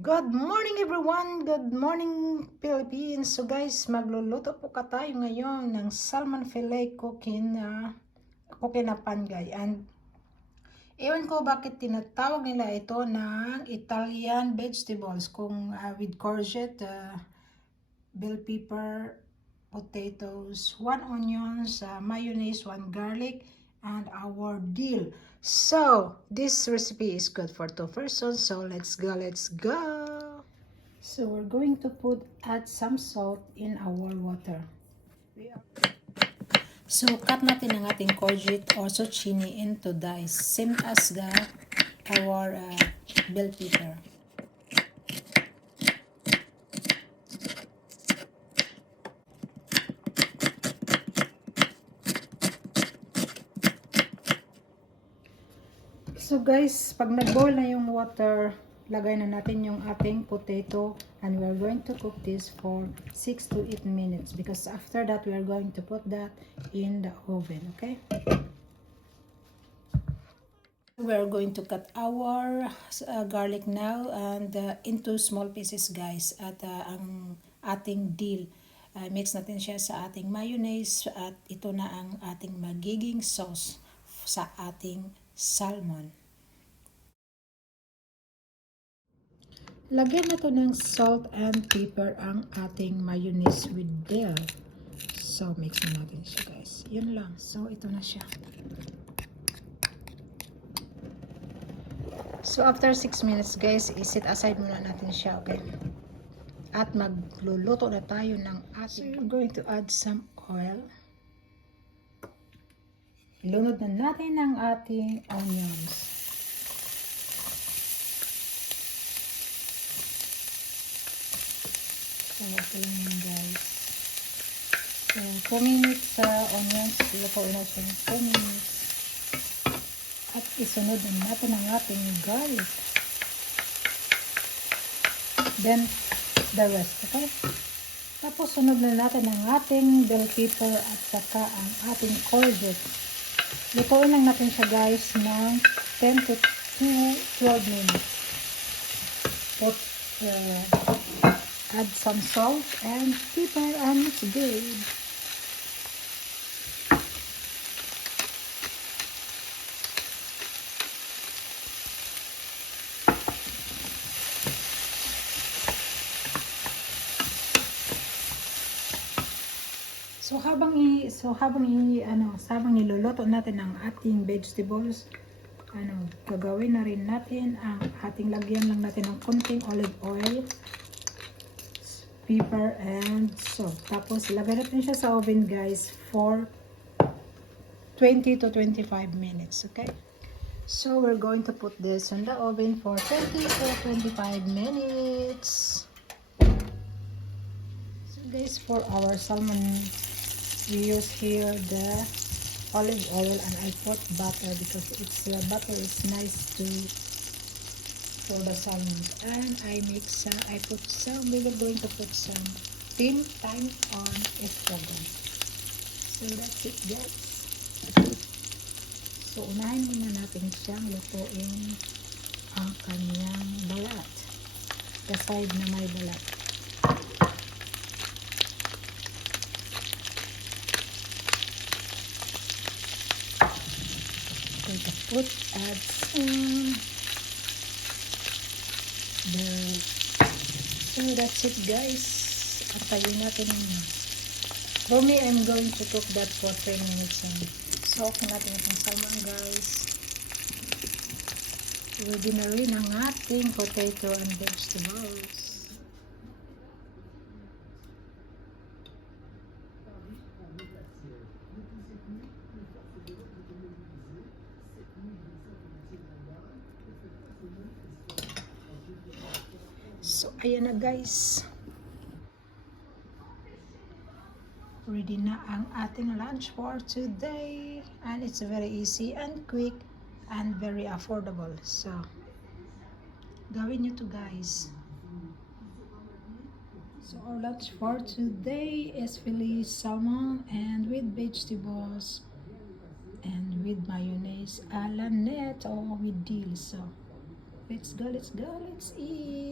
Good morning everyone! Good morning Philippines! So guys, magluluto po ka tayo ngayon ng salmon fillet cooking na pangay. And ewan ko bakit tinatawag nila ito ng Italian vegetables kung with courgette, bell pepper, potatoes, 1 onions, mayonnaise, 1 garlic, and our dill. So this recipe is good for 2 persons. So let's go. So we're going to add some salt in our water. So cut natin ang ating courgette or zucchini into dice, same as our bell pepper. So guys, pag nag-boil na yung water, lagay na natin yung ating potato and we're going to cook this for 6 to 8 minutes because after that we are going to put that in the oven, okay? We're going to cut our garlic now and into small pieces guys at ang ating dill. Mix natin siya sa ating mayonnaise at ito na ang ating magiging sauce sa ating salmon. Lagyan na to ng salt and pepper ang ating mayonnaise with dill. So, mix na natin siya guys. Yun lang. So, ito na siya. So, after 6 minutes guys, iset aside muna natin siya, okay? At magluluto na tayo ng ating. So, you're going to add some oil. Ilunod na natin ang ating onions. So, ito lang yun guys. So, 2 minutes sa onions. Lutuin natin 2 minutes. At isunod na natin ang ating garlic. Then, the rest, okay? Tapos, sunod na natin ang ating bell pepper at saka ang ating courgette. Lutuin lang natin siya guys ng 10 to 12 minutes. Add some salt and pepper and it's good. Habang niluluto natin ang ating vegetables, gagawin na rin natin ang ating lagyan lang natin ng konting olive oil, pepper and salt. Tapos ilagay natin siya sa oven guys for 20 to 25 minutes, okay? So we're going to put this in the oven for 20 to 25 minutes. So guys, for our salmon, we use here the olive oil and I put butter because butter is nice for the salmon. And we were going to put some thyme on estrogen. So that's it guys. So unahin muna natin siyang lutuin ang kanyang balat. The side na may balat. Add some. So that's it guys. Atayin natin yun. For me, I'm going to cook that for 10 minutes. Soak natin itong salmon guys. Ready na rin ang ating potato and vegetables. So, ayan na guys. Ready na ang ating lunch for today. And it's very easy and quick and very affordable. So, gawin nyo to guys. So, our lunch for today is filet salmon and with vegetables and with mayonnaise a la net or with dill. So, let's go, let's eat.